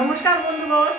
নমস্কার বন্ধুগণ,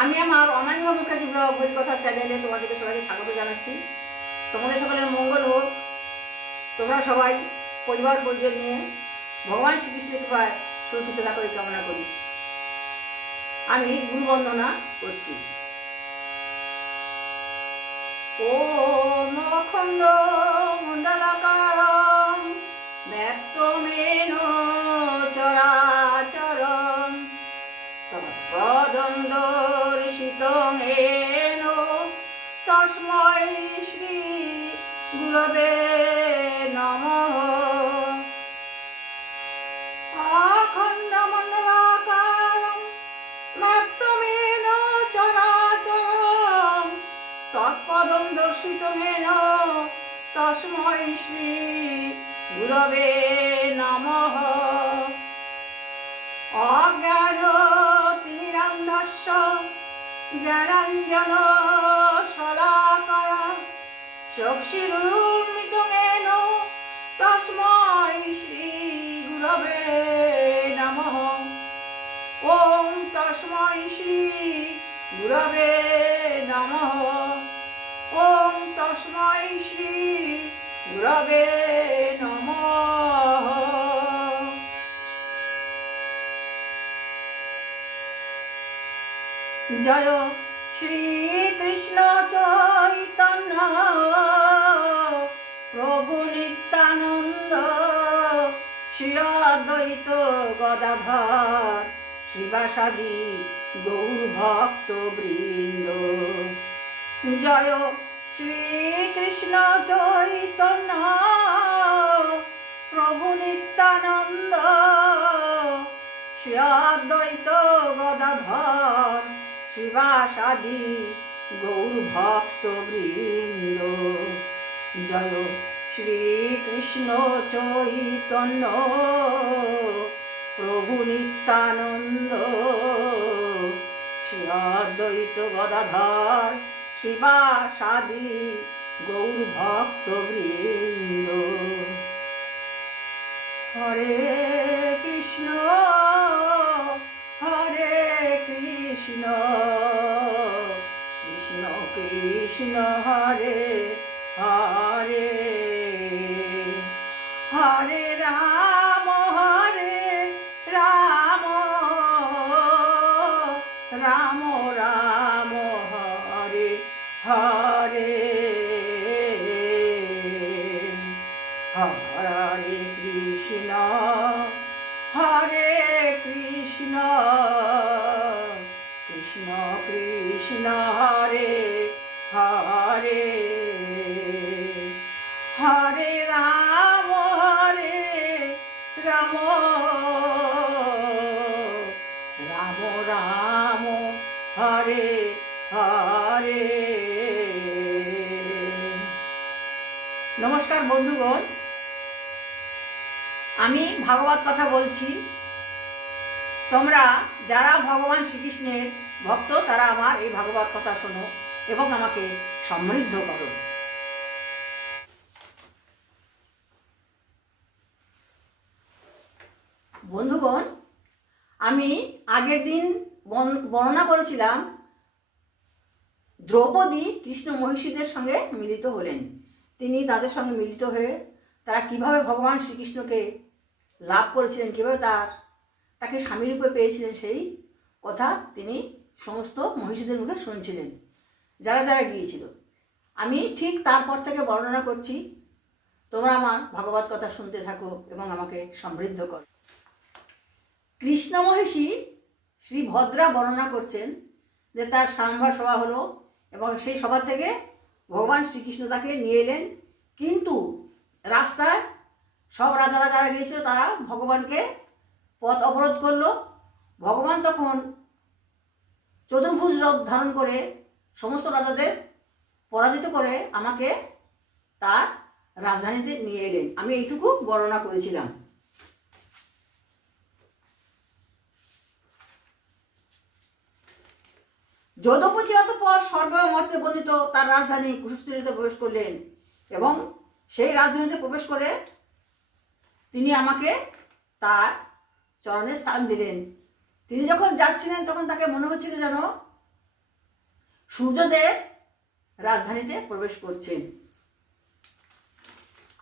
আমি আমার অমান্য মুখার্জি ব্লগ কথা চ্যানেলে তোমাদেরকে সবাইকে স্বাগত জানাচ্ছি। তোমাদের সকলের মঙ্গল হোক। তোমরা সবাই পরিবার পরিজন নিয়ে ভগবান শ্রীকৃষ্ণের কৃপায় সুরক্ষিত থাকো এই কামনা করি। আমি গুরু বন্দনা করছি। ওম অখণ্ড মণ্ডলাকারম ব্যক্তমেন চরাচরম তৎপদং দর্শিতং येन তস্मै শ্রী গুরবে নমঃ। অখণ্ডমণ্ডলাকারম ব্যক্তমেন চরাচরম তৎপদং দর্শিতং येन তস্मै শ্রী গুরবে নমঃ। অজ্ঞান তিমিরান্ধস্য জ্ঞানাঞ্জন শলাকায়া চক্ষুরুন্মিলিतं येन তস্मै শ্রী গুরবে নমঃ। ওম তস্मै শ্রী গুরবে নমঃ। ওম তস্मै শ্রী গুরবে নমঃ। জয় শ্রীকৃষ্ণ চৈতন্য প্রভু নিত্যানন্দ শ্রী অদ্বৈত গদাধর শিবাসাদি গৌর ভক্ত বৃন্দ। জয় শ্রীকৃষ্ণ চৈতন্য প্রভু নিত্যানন্দ শ্রী অদ্বৈত গদাধর শিবাসাদি গৌর ভক্ত বৃন্দ। জয় শ্রীকৃষ্ণ চৈতন্য প্রভু নিত্যানন্দ শ্রী অদ্বৈত গদাধর শিবাসাদি গৌর ভক্ত বৃন্দ। হরে কৃষ্ণ হরে কৃষ্ণ কৃষ্ণ কৃষ্ণ হরে হরে হরে রাম রাম রাম রাম হরে হরে হরে কৃষ্ণ হরে কৃষ্ণ কৃষ্ণ কৃষ্ণ হরে হরে হরে রাম রাম রাম রাম হরে হরে। নমস্কার বন্ধুগণ, আমি ভাগবত কথা বলছি। তোমরা যারা ভগবান শ্রীকৃষ্ণের ভক্ত তারা আমার এই ভাগবত কথা শোনো এবং আমাকে সমৃদ্ধ করো। বন্ধুগণ, আমি আগের দিন বর্ণনা করেছিলাম দ্রৌপদী কৃষ্ণ মহিষীদের সঙ্গে মিলিত হলেন। তিনি তাদের সঙ্গে মিলিত হয়ে তারা কিভাবে ভগবান শ্রীকৃষ্ণকে লাভ করেছিলেন, কীভাবে তাকে স্বামীরূপে পেয়েছিলেন, সেই কথা তিনি সমস্ত মহিষীদের মুখে শুনছিলেন যারা যারা গিয়েছিল। আমি ঠিক তারপর থেকে বর্ণনা করছি। তোমরা আমার ভাগবত কথা শুনতে থাকো এবং আমাকে সমৃদ্ধ করো। কৃষ্ণ মহিষী শ্রী ভদ্রা বর্ণনা করছেন যে তার সাম্ভার সভা হলো এবং সেই সভা থেকে ভগবান শ্রীকৃষ্ণ তাকে নিয়ে এলেন। কিন্তু রাস্তায় সব রাজারা যারা গিয়েছিল তারা ভগবানকে পথ অবরোধ করলো। ভগবান তখন চতুর্ভুজ রূপ ধারণ করে সমস্ত রাজাদের পরাজিত করে আমাকে তার রাজধানীতে নিয়ে এলেন। আমি এইটুকু বর্ণনা করেছিলাম। যদুপতি অতঃপর স্বর্গ মর্তে বন্দিত তার রাজধানী কুশস্থলীতে প্রবেশ করলেন এবং সেই রাজধানীতে প্রবেশ করে তিনি আমাকে তার চরণে স্থান দিলেন। তিনি যখন যাচ্ছিলেন তখন তাকে মনে হচ্ছিল যেন সূর্যদেব রাজধানীতে প্রবেশ করছেন।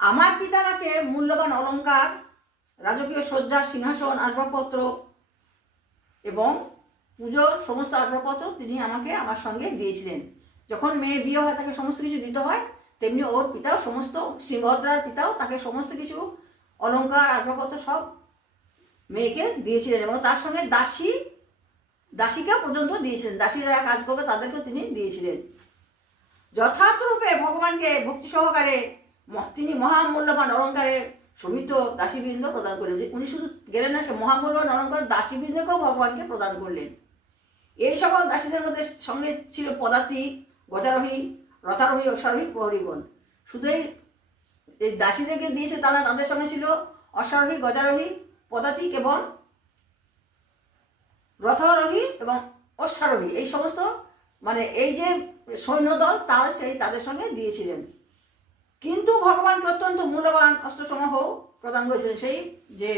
আমার পিতা আমাকে মূল্যবান অলংকার, রাজকীয় সজ্জার সিংহাসন, আসবাবপত্র এবং পুজোর সমস্ত আসবাবপত্র তিনি আমাকে আমার সঙ্গে দিয়েছিলেন। যখন মেয়ে বিয়ে হয় তাকে সমস্ত কিছু দিতে হয়, তেমনি ওর পিতাও সমস্ত, শ্রীভদ্রার পিতাও তাকে সমস্ত কিছু অলংকার আসবাবপত্র সব মেয়েকে দিয়েছিলেন এবং তার সঙ্গে দাসীকে পর্যন্ত দিয়েছিলেন। দাসী যারা কাজ করবে তাদেরকেও তিনি দিয়েছিলেন। যথার্থরূপে ভগবানকে ভক্তি সহকারে তিনি মহামূল্যবান অলঙ্কারে শোভিত দাসীবৃন্দ প্রদান করলেন। যে উনি শুধু গেলেন না, সে মহামূল্যবান অলঙ্কার দাসীবৃন্দকেও ভগবানকে প্রদান করলেন। এই সকল দাসীদের মধ্যে সঙ্গে ছিল পদাতি, গজারোহী, রথারোহী, অশ্বারোহী, প্রহরীগণ। শুধু এই দাসীদেরকে দিয়েছে তারা, তাদের সঙ্গে ছিল অশ্বারোহী, গজারোহী, পদাতিক এবং রথারোহী এবং অশ্বারোহী। এই সমস্ত মানে এই যে সৈন্যদল তাদের সঙ্গে দিয়েছিলেন। কিন্তু ভগবানকে অত্যন্ত মূল্যবান অস্ত্রসমূহ প্রদান করেছিলেন। সেই যে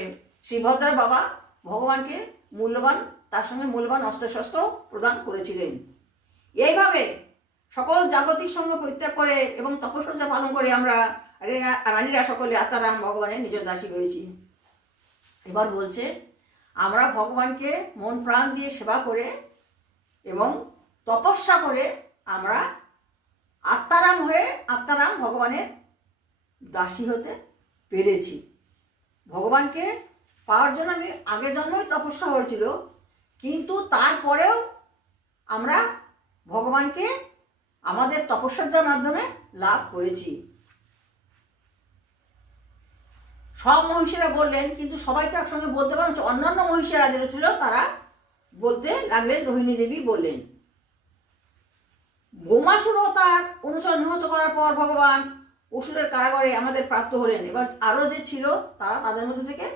শ্রীভদ্রার বাবা ভগবানকে তার সঙ্গে মূল্যবান অস্ত্রশস্ত্র প্রদান করেছিলেন। এইভাবে সকল জাগতিক সঙ্গ পরিত্যাগ করে এবং তপস্যা পালন করে আমরা রানীরা সকলে আত্মারাম ভগবানের নিজের দাসী হয়েছি। এবার বলছে, আমরা ভগবানকে মন প্রাণ দিয়ে সেবা করে এবং তপস্যা করে আমরা আত্মারাম ভগবানের দাসী হতে পেরেছি। ভগবানকে পাওয়ার জন্য আমি আগের জন্মই তপস্যা হয়েছিল, কিন্তু তারপরেও আমরা ভগবানকে আমাদের তপস্যার মাধ্যমে লাভ করেছি। সব মহিষীরা বললেন, কিন্তু সবাই তো একসঙ্গে বলতে পারেন। অন্যান্য মহিষীরা যারা ছিল তারা বলতে লাগলেন। রোহিণী দেবী বললেন, ভৌমাসুরও তার অনুচর নিহত করার পর ভগবান অসুরের কারাগারে আমাদের প্রাপ্ত হলেন। এবার আরও যে ছিল তারা তাদের মধ্যে থেকে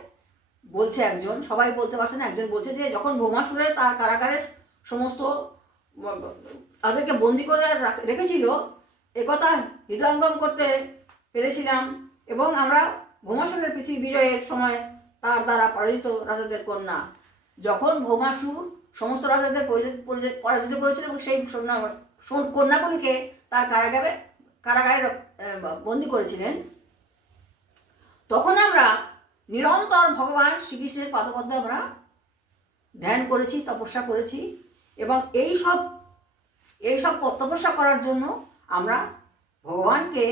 বলছে, একজন, সবাই বলতে পারছে না, একজন বলছে যে যখন ভৌমাসুরের তার কারাগারের সমস্ত তাদেরকে বন্দি করে রেখেছিল, একথা হৃদয়ঙ্গম করতে পেরেছিলাম এবং আমরা ভৌমাসুরের পৃথিবী বিজয়ের সময় তার দ্বারা পরাজিত রাজাদের কন্যা। যখন ভৌমাসুর সমস্ত রাজাদের পরাজিত করেছিল এবং সেই কন্যাগুলিকে তার কারাগারে বন্দি করেছিলেন, তখন আমরা নিরন্তর ভগবান শ্রীকৃষ্ণের পাদপদ্মে আমরা ধ্যান করেছি, তপস্যা করেছি এবং এই সব তপস্যা করার জন্য আমরা ভগবানকে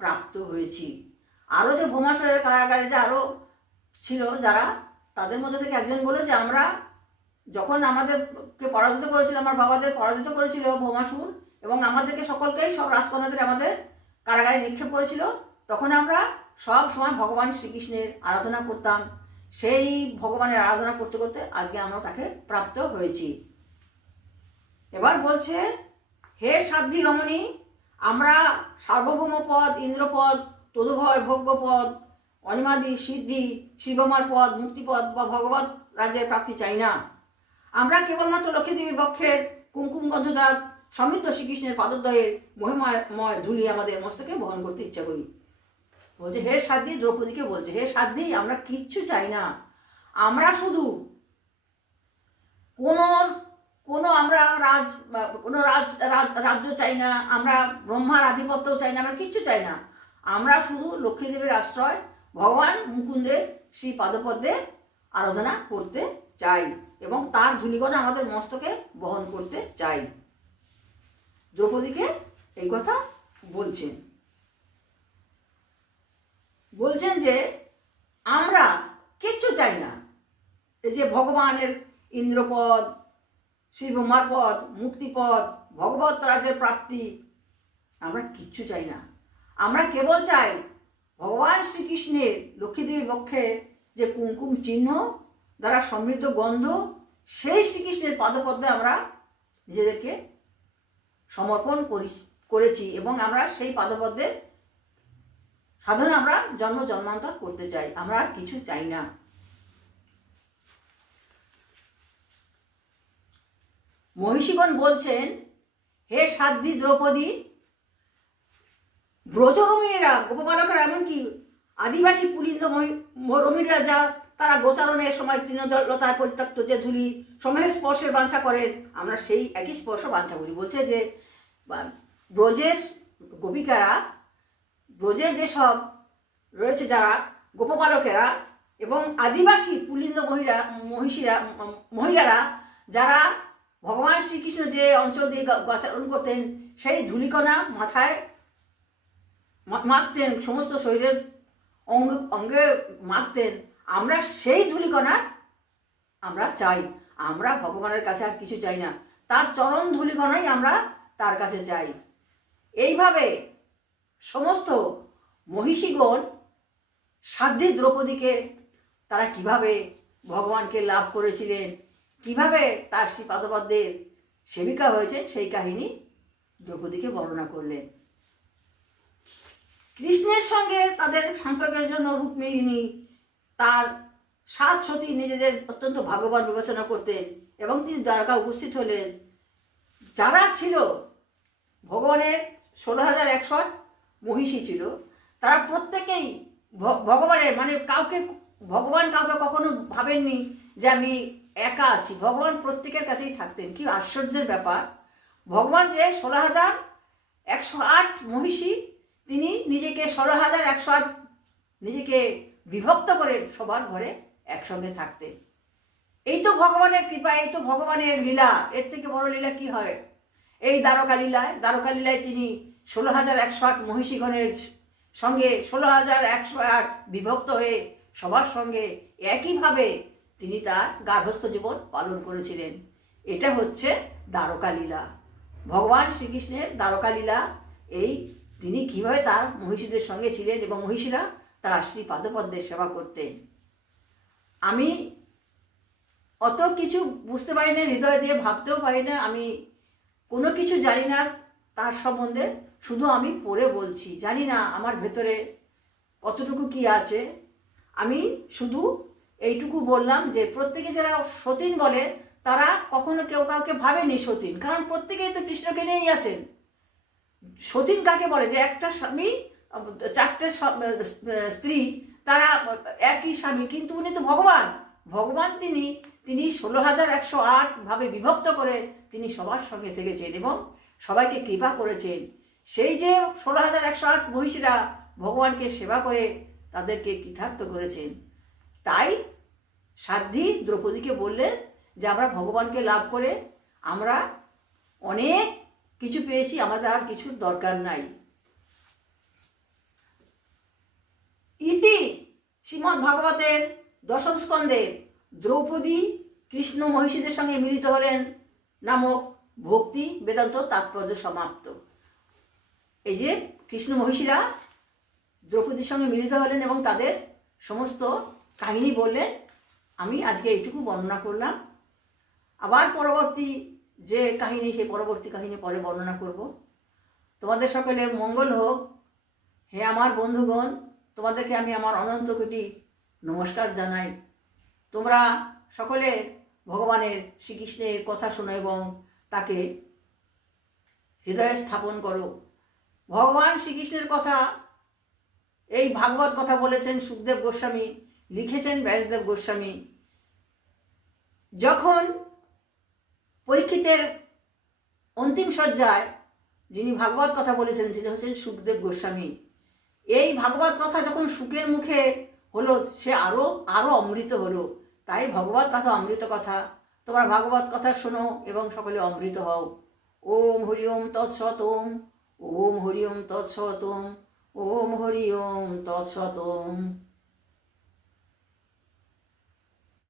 প্রাপ্ত হয়েছি। আরও যে ভৌমাসুরের কারাগারে যে আরও ছিল যারা, তাদের মধ্যে থেকে একজন বলে যে আমরা যখন আমাদেরকে পরাজিত করেছিল, আমার বাবাদের পরাজিত করেছিল ভৌমাসুর এবং আমাদেরকে সকলকেই, সব রাজকন্যাদের আমাদের কারাগারে নিক্ষেপ করেছিল, তখন আমরা সব সময় ভগবান শ্রীকৃষ্ণের আরাধনা করতাম। সেই ভগবানের আরাধনা করতে করতে আজকে আমরা তাকে প্রাপ্ত হয়েছি। এবার বলছে, হে সাধ্বী রমণী, আমরা সার্বভৌম পদ, ইন্দ্রপদ, তদুভয় ভোগ্যপদ, অনিমাদি সিদ্ধি, শিবমার পদ, মুক্তিপদ বা ভগবত রাজ্যের প্রাপ্তি চাই না। আমরা কেবলমাত্র লক্ষ্মীদেবীর বক্ষের কুমকুম গন্ধদাত সমৃদ্ধ শ্রীকৃষ্ণের পাদদ্বয়ের মহিমাময় ধুলি আমাদের মস্তকে বহন করতে ইচ্ছা করি। বলছে, হে সাধ্বী, দ্রৌপদীকে বলছে, হে সাধ্বী, আমরা কিচ্ছু চাই না। আমরা শুধু কোনো আমরা রাজ্য চাই না, আমরা ব্রহ্মার আধিপত্যও চাই না, আমরা কিচ্ছু চাই না। আমরা শুধু লক্ষ্মীদেবীর আশ্রয় ভগবান মুকুন্দের শ্রী পাদপদ্মে আরাধনা করতে চাই এবং তার ধূলিকণ আমাদের মস্তকে বহন করতে চাই। দ্রৌপদীকে এই কথা বলছেন যে আমরা কিচ্ছু চাই না। এই যে ভগবানের ইন্দ্রপদ, শ্রী ব্রহ্মার পদ, মুক্তিপদ, ভগবত রাজ্যের প্রাপ্তি, আমরা কিচ্ছু চাই না। আমরা কেবল চাই ভগবান শ্রীকৃষ্ণের লক্ষ্মীদেবীর বক্ষে যে কুমকুম চিহ্ন দ্বারা সমৃদ্ধ গন্ধ, সেই শ্রীকৃষ্ণের পাদপদ্মে আমরা নিজেদেরকে সমর্পণ করেছি এবং আমরা সেই পাদপদ্মের সাধনা আমরা জন্ম জন্মান্তর করতে চাই। আমরা আর কিছু চাই না। মহিষীগণ বলছেন, হে সাধ্বী দ্রৌপদী, ব্রজরমণীরা, গোপবালকরা, এমনকি আদিবাসী পুলিন্দ রমণীরা যা তারা গোচারণের সময় তৃণলতায় পরিত্যক্ত যে ধুলি সময়ের স্পর্শের বাঞ্ছা করেন, আমরা সেই একই স্পর্শ বাঞ্ছা করি। বলছে যে ব্রজের গোপিকারা, ব্রজের যেসব রয়েছে যারা গোপবালকেরা এবং আদিবাসী পুলিন্দ মহিলারা যারা ভগবান শ্রীকৃষ্ণ যে অঞ্চল দিয়ে গোচারণ করতেন সেই ধূলিকণা মাথায় মাখতেন, সমস্ত শরীরের অঙ্গে মাখতেন, আমরা সেই ধূলিকণা আমরা চাই। আমরা ভগবানের কাছে আর কিছু চাই না, তার চরণ ধূলিকণাই আমরা তার কাছে চাই। এইভাবে সমস্ত মহিষীগণ সাধ্বী দ্রৌপদীকে তারা কিভাবে ভগবানকে লাভ করেছিলেন, কিভাবে তার শ্রীপাদপদ্মের সেবিকা হয়েছেন, সেই কাহিনী দ্রৌপদীকে বর্ণনা করলেন। কৃষ্ণের সঙ্গে তাদের সম্পর্কের জন্য রুক্মিণী তার 7 সতী নিজেদের অত্যন্ত ভাগ্যবান বিবেচনা করতেন এবং তিনি দ্বারকা উপস্থিত হলেন। যারা ছিল ভগবানের 16,100 মহিষী ছিল, তারা প্রত্যেকেই ভগবানের মানে ভগবান কাউকে কখনো ভাবেননি যে আমি একা আছি, ভগবান প্রত্যেকের কাছেই থাকতেন। কি আশ্চর্যের ব্যাপার! ভগবান যে 16,108 মহিষী, তিনি নিজেকে 16,108 নিজেকে বিভক্ত করে সবার ঘরে একসঙ্গে থাকতেন। এই তো ভগবানের কৃপা, এই তো ভগবানের লীলা। এর থেকে বড় লীলা কি হয়? এই দ্বারকা লীলায় তিনি 16,108 মহিষীগণের সঙ্গে 16,108 বিভক্ত হয়ে সবার সঙ্গে একইভাবে তিনি তার গার্হস্থ্য জীবন পালন করেছিলেন। এটা হচ্ছে দ্বারকা লীলা, ভগবান শ্রীকৃষ্ণের দ্বারকা লীলা। এই তিনি কীভাবে তার মহিষীদের সঙ্গে ছিলেন এবং মহিষীরা তার শ্রী পাদপদ্মের সেবা করতেন। আমি অত কিছু বুঝতে পারি না, হৃদয় দিয়ে ভাবতেও পারি না, আমি কোনো কিছু জানি না তার সম্বন্ধে, শুধু আমি পড়ে বলছি। জানি না আমার ভেতরে কতটুকু কি আছে। আমি শুধু এইটুকু বললাম যে প্রত্যেকে যারা সতীন বলে তারা কখনো কেউ কাউকে ভাবেনি সতীন, কারণ প্রত্যেকেই তো কৃষ্ণকে নিয়েই আছেন। সতীন কাকে বলে? যে একটা স্বামী 4টে স্ত্রী, তারা একই স্বামী, কিন্তু উনি তো ভগবান তিনি 16,108 ভাবে বিভক্ত করে তিনি সবার সঙ্গে থেকেছেন এবং সবাইকে কৃপা করেছেন। সেই যে 16,108 মহিষীরা ভগবানকে সেবা করে তাদেরকে কৃতার্থ করেছেন, তাই সাধ্বী দ্রৌপদীকে বললেন যে আমরা ভগবানকে লাভ করে আমরা অনেক কিছু পেয়েছি, আমাদের আর কিছুর দরকার নাই। ইতি শ্রীমদ্ ভাগবতের 10ম স্কন্ধের দ্রৌপদী কৃষ্ণ মহিষীদের সঙ্গে মিলিত হলেন নামক ভক্তি বেদান্ত তাৎপর্য সমাপ্ত। এই যে কৃষ্ণ মহিষীরা দ্রৌপদীর সঙ্গে মিলিত হলেন এবং তাদের সমস্ত কাহিনী বললেন, আমি আজকে এইটুকু বর্ণনা করলাম। আবার পরবর্তী যে কাহিনী, সেই পরবর্তী কাহিনী পরে বর্ণনা করব। তোমাদের সকলের মঙ্গল হোক। হে আমার বন্ধুগণ, তোমাদেরকে আমি আমার অনন্ত কোটি নমস্কার জানাই। তোমরা সকলে ভগবানের শ্রীকৃষ্ণের কথা শোনো এবং তাকে হৃদয়ে স্থাপন করো। ভগবান শ্রীকৃষ্ণের কথা, এই ভাগবত কথা বলেছেন সুখদেব গোস্বামী, লিখেছেন ব্যাসদেব গোস্বামী। যখন পরীক্ষিতের অন্তিম শয্যায় যিনি ভাগবত কথা বলেছেন তিনি হচ্ছেন সুখদেব গোস্বামী। এই ভাগবত কথা যখন সুখের মুখে হলো, সে আরো অমৃত হলো। তাই ভগবত কথা অমৃত কথা। তোমরা ভাগবত কথা শোনো এবং সকলে অমৃত হও। ওম হরি ওম তৎসৎ। ওম হরি ওম তৎসৎ। ওম হরি ওম তৎসৎ।